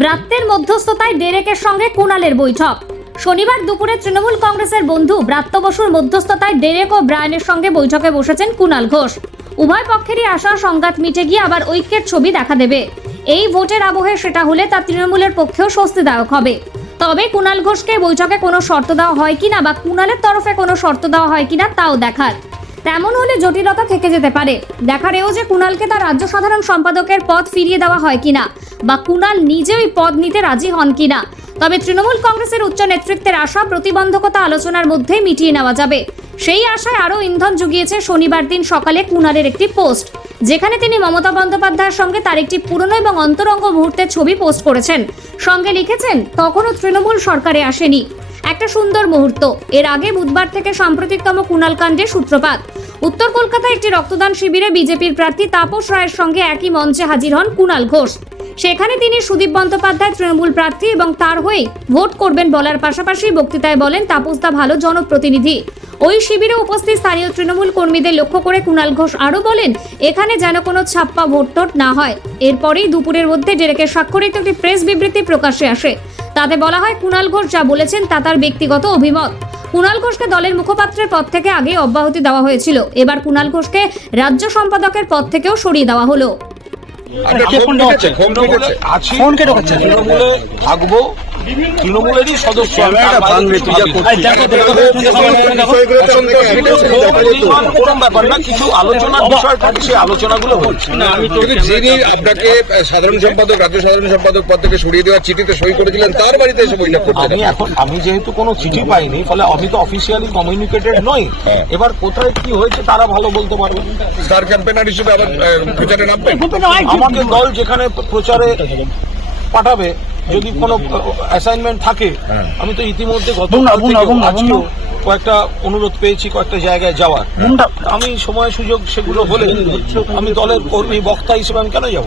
ব্রাত্যের মধ্যস্থতায় ডেরেকের সঙ্গে কুণালের বৈঠক। শনিবার দুপুরে তৃণমূল কংগ্রেসের বন্ধু ব্রাত্য বসুর মধ্যস্থতায় ডেরেক ও ব্রায়নের সঙ্গে বৈঠকে বসেছেন কুণাল ঘোষ। উভয় পক্ষেরই আশা সংঘাত মিটে গিয়ে আবার ঐক্যের ছবি দেখা দেবে। এই ভোটের আবহে সেটা হলে তা তৃণমূলের পক্ষেও স্বস্তিদায়ক হবে। তবে কুণাল ঘোষকে বৈঠকে কোনো শর্ত দেওয়া হয় কিনা বা কুণালের তরফে কোনো শর্ত দেওয়া হয় কিনা তাও দেখার। তেমন হলে জটিলতা থেকে যেতে পারে। দেখার এও যে কুণালকে তার রাজ্য সাধারণ সম্পাদকের পদ ফিরিয়ে দেওয়া হয় কিনা বা কুণাল নিজে ওই পদ নিতে রাজি হন কিনা। তবে তৃণমূল কংগ্রেসের উচ্চ নেতৃত্বের আশা, প্রতিবন্ধকতা আলোচনার মধ্যে মিটিয়ে নেওয়া যাবে। সেই আশায় আরও ইন্ধন জুগিয়েছে শনিবার দিন সকালে কুণালের একটি পোস্ট, যেখানে তিনি মমতা বন্দ্যোপাধ্যায়ের সঙ্গে তার একটি পুরনো এবং অন্তরঙ্গ মুহূর্তের ছবি পোস্ট করেছেন। সঙ্গে লিখেছেন, তখনও তৃণমূল সরকারে আসেনি। একটা সুন্দর মুহূর্ত। এর আগে বুধবার থেকে সাম্প্রতিকতম কুণাল কাণ্ডের সূত্রপাত। উত্তর কলকাতায় একটি রক্তদান শিবিরে বিজেপির প্রার্থী তাপস রায়ের সঙ্গে একই মঞ্চে হাজির হন কুণাল ঘোষ। সেখানে তিনি সুদীপ বন্দ্যোপাধ্যায় তৃণমূল প্রার্থী এবং তার হয়ে ভোট করবেন বলার পাশাপাশি বক্তৃতায় বলেন তাপসদা ভালো জনপ্রতিনিধি। ওই শিবিরে উপস্থিত স্থানীয় তৃণমূল কর্মীদের লক্ষ্য করে কুণাল ঘোষ আরও বলেন, এখানে যেন কোনো ছাপ্পা ভোট না হয়। এরপরেই দুপুরের মধ্যে ডেরেকের স্বাক্ষরিত একটি প্রেস বিবৃতি প্রকাশ্যে আসে। তাতে বলা হয় কুণাল ঘোষ যা বলেছেন তা তার ব্যক্তিগত অভিমত। কুণাল ঘোষকে দলের মুখপাত্রের পদ থেকে আগে অব্যাহতি দেওয়া হয়েছিল। এবার কুণাল ঘোষকে রাজ্য সম্পাদকের পদ থেকেও সরিয়ে দেওয়া হলো। আপনার কে ফোন ফোন ঢোকাচ্ছে? ফোন তৃণমূলে আছি ফোন কে ঢোকাচ্ছে? তৃণমূলে থাকব। তৃণমূলেরই সদস্য কিছু। কোনো ব্যাপার না আলোচনার বিষয় থাকে সেই আলোচনাগুলো হচ্ছে যিনি আপনাকে সাধারণ সম্পাদক রাজ্য সাধারণ সম্পাদক পদ থেকে সরিয়ে দেওয়ার চিঠিতে সই করেছিলেন তার বাড়িতে এসে বৈঠক করতে আমি এখন আমি যেহেতু কোনো চিঠি পাইনি ফলে আমি তো অফিসিয়ালি কমিউনিকেটেড নই হ্যাঁ। এবার কোথায় কি হয়েছে তারা ভালো বলতে পারবে স্টার ক্যাম্পেনার হিসেবে আবার প্রচারে নামবেন আমাকে দল যেখানে প্রচারে পাঠাবে যদি কোনো অ্যাসাইনমেন্ট থাকে হ্যাঁ। আমি তো ইতিমধ্যে গত। কয়েকটা অনুরোধ পেয়েছি কয়েকটা জায়গায় যাওয়ার। আমি সময় সুযোগ সেগুলো হলে আমি দলের কর্মী বক্তা হিসেবে আমি কেন যাব?